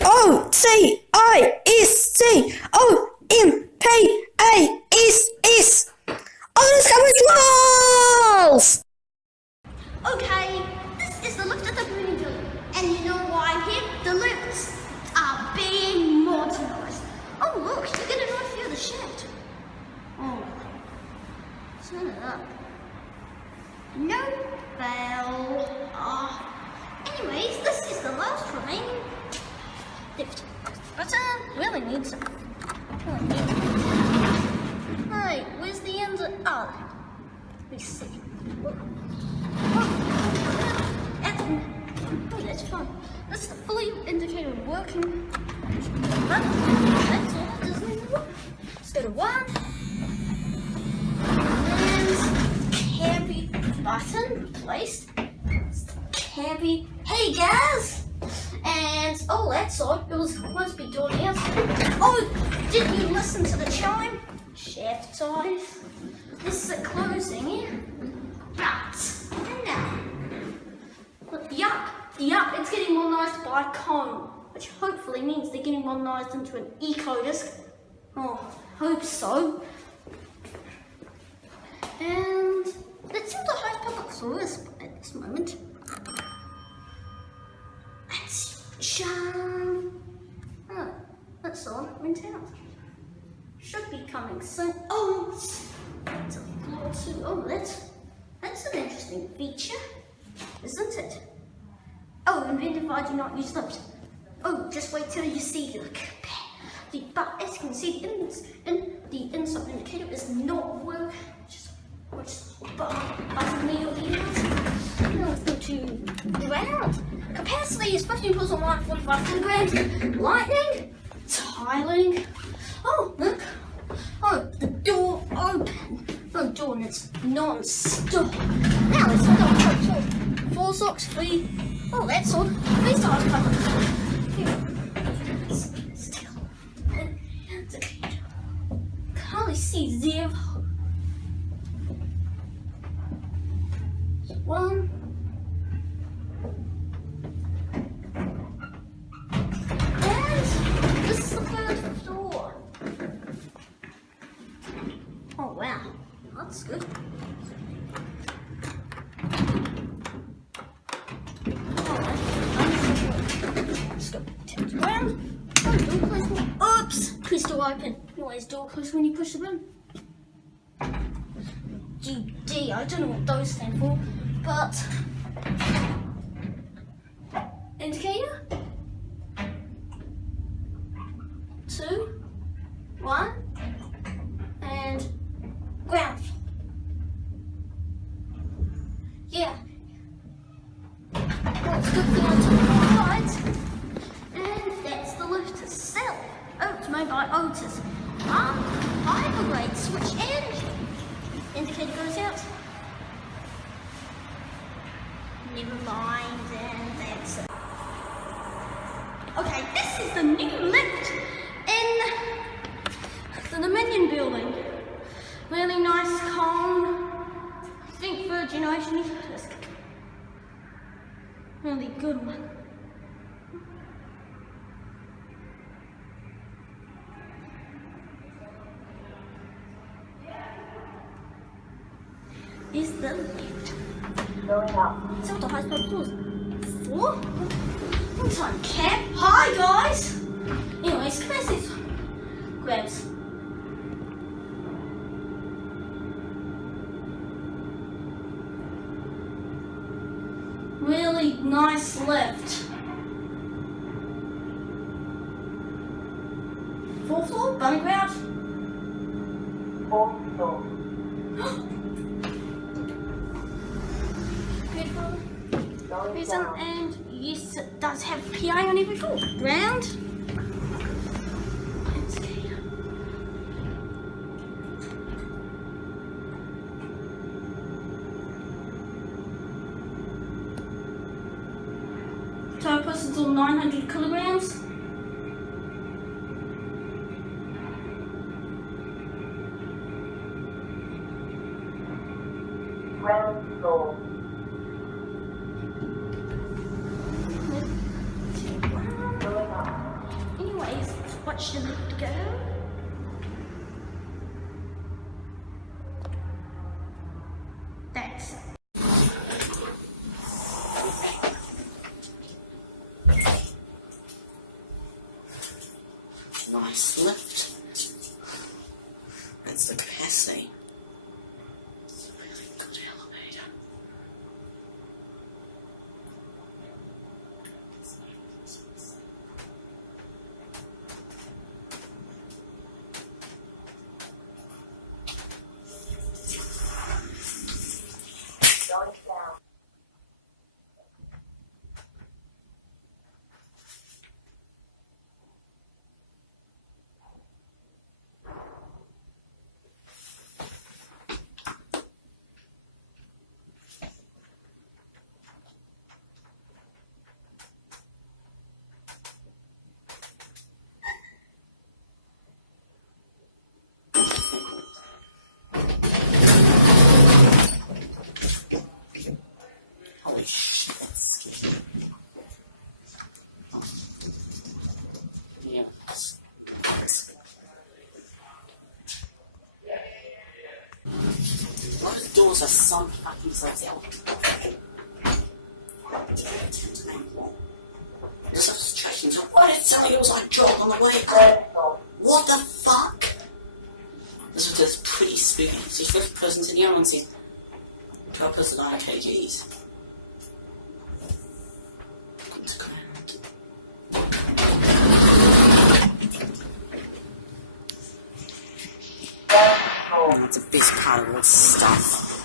OTIS OTIS Walls! Okay, this is the lift at the Green Building, and you know why I'm here? The lifts are being modernised. Oh look, you get a nice view of the shaft. Oh, turn it up. No bell. Anyways, this is the last remaining lift. But really needs some. Right, where's the end of? Oh, let me see. That's fine. That's the fully indicator working. That's all it doesn't even work. Let's go to 1. And can't be button placed. Can't be. Hey guys! And oh, that's odd. It was supposed to be doing the outside. Oh, didn't you listen to the chime? Shaft size. This is a closing here. But now, yup, it's getting modernised by KONE, which hopefully means they're getting modernised into an eco disc. Oh, hope so. And let's see what the highest public floor is at this moment. That's oh, that's all. Went out. Should be coming soon. Oh, it's a floor too. Oh, that's an interesting feature, isn't it? Oh, invented by do not use lips. Oh, just wait till you see but as you can see, the inside indicator is not working. Which button me or the emails. Now let's go to ground. Capacity is 15 pulls on 145 kilograms. Lightning, tiling. Oh, look. Oh, the door open. No door, and it's non-stop. Now let's go to 4 socks, 3. Oh, that's all. 3 stars cover. Still. Can't really see 0. 1. And this is the 3rd floor. Oh wow, that's good. Let's go tap the ground. Oh, door closed. Oops! Please door open. You always door closed when you push the button. GD, I don't know what those stand for, but indicator. 2, 1, and ground. Yeah. Well, it's a good thing I took the right. And that's the lift itself. Oh, it's made by OTIS. Hypergrade switch in. Indicator goes out. Never mind, and that's it. Okay, this is the new lift in the Dominion building. Really nice, KONE. I think 3rd generation disc. Really good one. Is the lift going up? So what the highest public floor is? 4? One time cap. Hi guys! Anyways, capacity grabs. Really nice lift. 4th floor, bunny ground. 4th floor. Beautiful. And yes, it does have PA on every floor. Ground. Total person's all 900 kilograms. Ground floor. Going up. watch the lift go. Thanks. Nice lift. That's the capacity. It's a really good elevator. Holy shit, that's scary. Yeah. Those doors are so fucking sensitive. There's such situations of, why did something else like drop on the way? What the fuck? This was just pretty spooky. So you first person to the other one sees 12 person 9 kgs. Come to ground. And that's the best part of all this stuff.